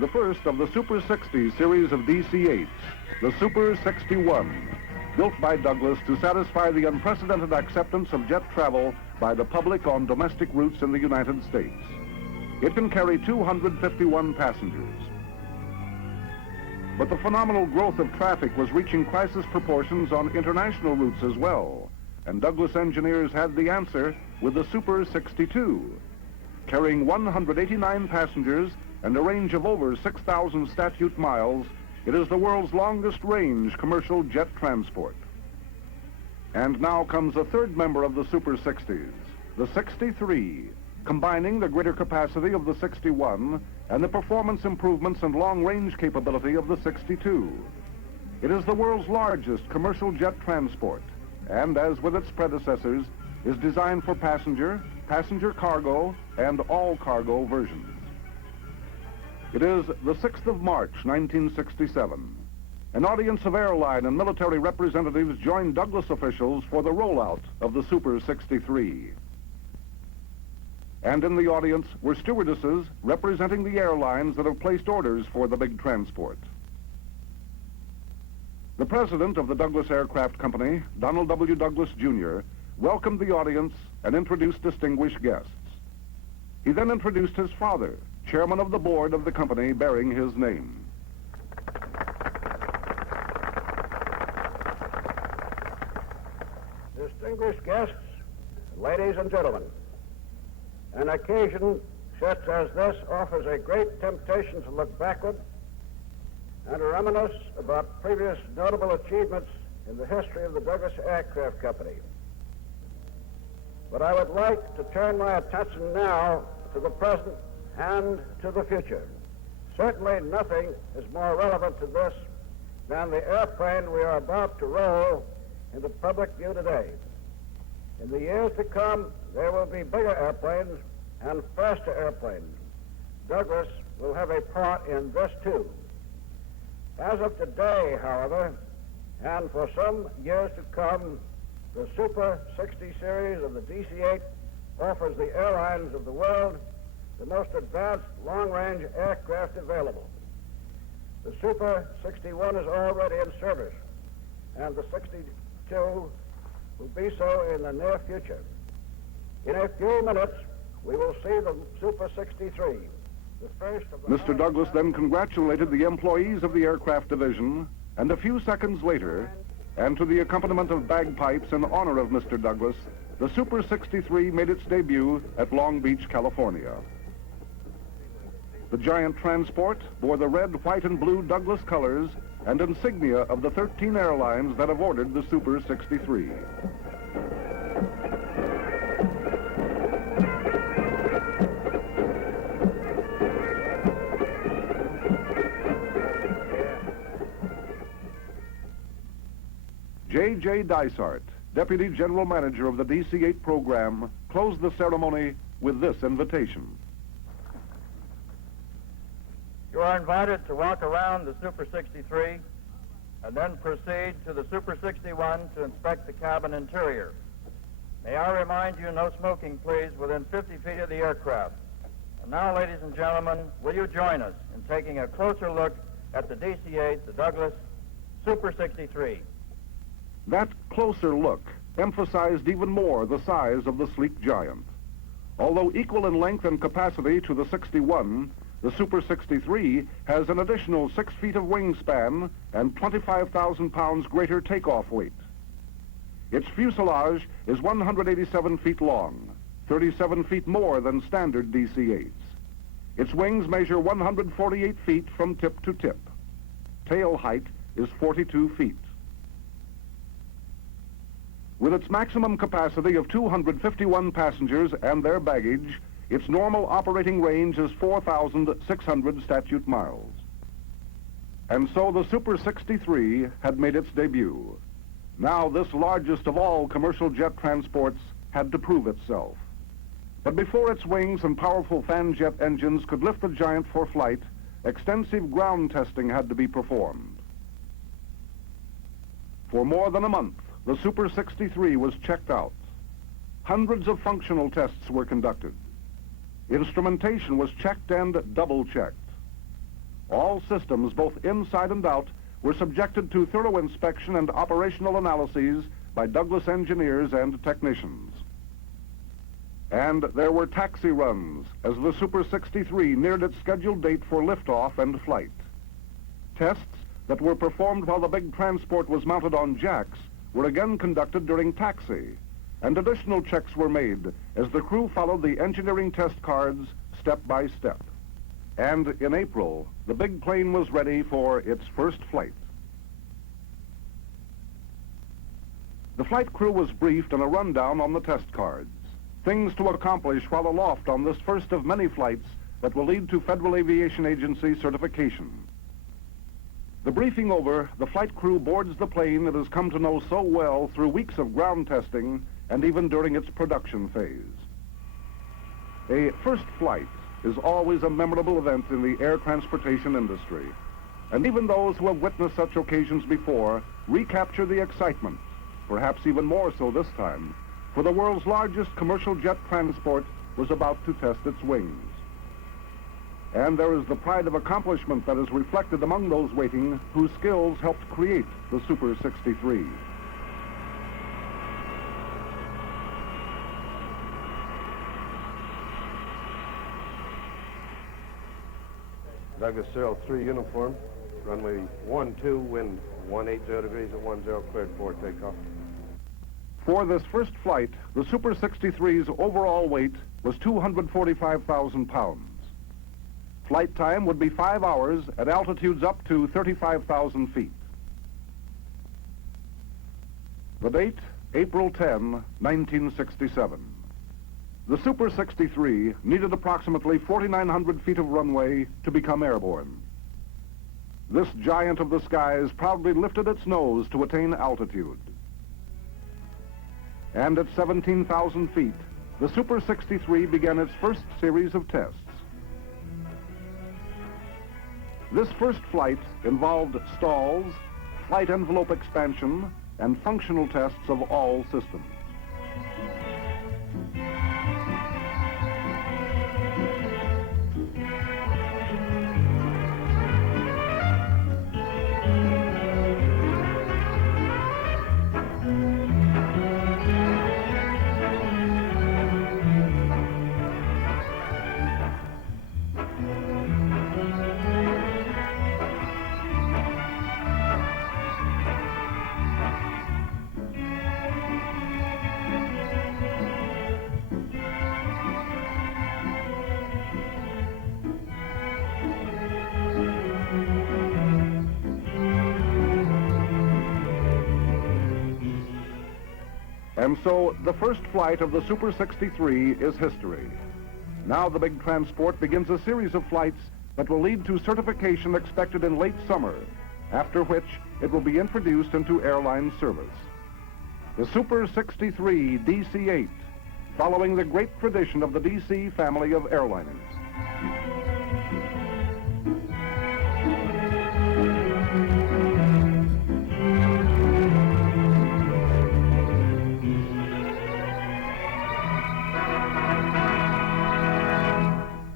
the first of the Super 60 series of DC-8s, the Super 61, built by Douglas to satisfy the unprecedented acceptance of jet travel by the public on domestic routes in the United States. It can carry 251 passengers. But the phenomenal growth of traffic was reaching crisis proportions on international routes as well, and Douglas engineers had the answer with the Super 62. Carrying 189 passengers and a range of over 6,000 statute miles, it is the world's longest range commercial jet transport. And now comes a third member of the Super 60s, the 63, combining the greater capacity of the 61 and the performance improvements and long-range capability of the 62. It is the world's largest commercial jet transport, and as with its predecessors, is designed for passenger, passenger cargo, and all cargo versions. It is the 6th of March, 1967. An audience of airline and military representatives joined Douglas officials for the rollout of the Super 63. And in the audience were stewardesses representing the airlines that have placed orders for the big transport. The president of the Douglas Aircraft Company, Donald W. Douglas, Jr., welcomed the audience and introduced distinguished guests. He then introduced his father, chairman of the board of the company bearing his name. Distinguished guests, ladies and gentlemen, an occasion such as this offers a great temptation to look backward and to reminisce about previous notable achievements in the history of the Douglas Aircraft Company. But I would like to turn my attention now to the present and to the future. Certainly nothing is more relevant to this than the airplane we are about to roll into public view today. In the years to come, there will be bigger airplanes and faster airplanes. Douglas will have a part in this too. As of today, however, and for some years to come, the Super 60 series of the DC-8 offers the airlines of the world the most advanced long-range aircraft available. The Super 61 is already in service, and the 62 will be so in the near future. In a few minutes, we will see the Super 63, the first of the... Mr. Douglas then congratulated the employees of the aircraft division, and a few seconds later, and to the accompaniment of bagpipes in honor of Mr. Douglas, the Super 63 made its debut at Long Beach, California. The giant transport bore the red, white, and blue Douglas colors and insignia of the 13 airlines that have ordered the Super 63. J.J. Dysart, Deputy General Manager of the DC-8 program, closed the ceremony with this invitation. You are invited to walk around the Super 63 and then proceed to the Super 61 to inspect the cabin interior. May I remind you, no smoking, please, within 50 feet of the aircraft. And now, ladies and gentlemen, will you join us in taking a closer look at the DC-8, the Douglas Super 63? That closer look emphasized even more the size of the sleek giant. Although equal in length and capacity to the 61, the Super 63 has an additional 6 feet of wingspan and 25,000 pounds greater takeoff weight. Its fuselage is 187 feet long, 37 feet more than standard DC-8s. Its wings measure 148 feet from tip to tip. Tail height is 42 feet. With its maximum capacity of 251 passengers and their baggage, its normal operating range is 4,600 statute miles. And so the Super 63 had made its debut. Now this largest of all commercial jet transports had to prove itself. But before its wings and powerful fan jet engines could lift the giant for flight, extensive ground testing had to be performed. For more than a month, the Super 63 was checked out. Hundreds of functional tests were conducted. Instrumentation was checked and double-checked. All systems, both inside and out, were subjected to thorough inspection and operational analyses by Douglas engineers and technicians. And there were taxi runs as the Super 63 neared its scheduled date for liftoff and flight. Tests that were performed while the big transport was mounted on jacks were again conducted during taxi, and additional checks were made as the crew followed the engineering test cards step by step. And in April, the big plane was ready for its first flight. The flight crew was briefed on a rundown on the test cards, things to accomplish while aloft on this first of many flights that will lead to Federal Aviation Agency certification. The briefing over, the flight crew boards the plane it has come to know so well through weeks of ground testing and even during its production phase. A first flight is always a memorable event in the air transportation industry, and even those who have witnessed such occasions before recapture the excitement, perhaps even more so this time, for the world's largest commercial jet transport was about to test its wings. And there is the pride of accomplishment that is reflected among those waiting whose skills helped create the Super 63. Douglas 03 uniform, runway 12, wind 180 degrees at 10, cleared for takeoff. For this first flight, the Super 63's overall weight was 245,000 pounds. Flight time would be 5 hours at altitudes up to 35,000 feet. The date, April 10, 1967. The Super 63 needed approximately 4,900 feet of runway to become airborne. This giant of the skies proudly lifted its nose to attain altitude. And at 17,000 feet, the Super 63 began its first series of tests. This first flight involved stalls, flight envelope expansion, and functional tests of all systems. And so the first flight of the Super 63 is history. Now the big transport begins a series of flights that will lead to certification expected in late summer, after which it will be introduced into airline service. The Super 63 DC-8, following the great tradition of the DC family of airliners.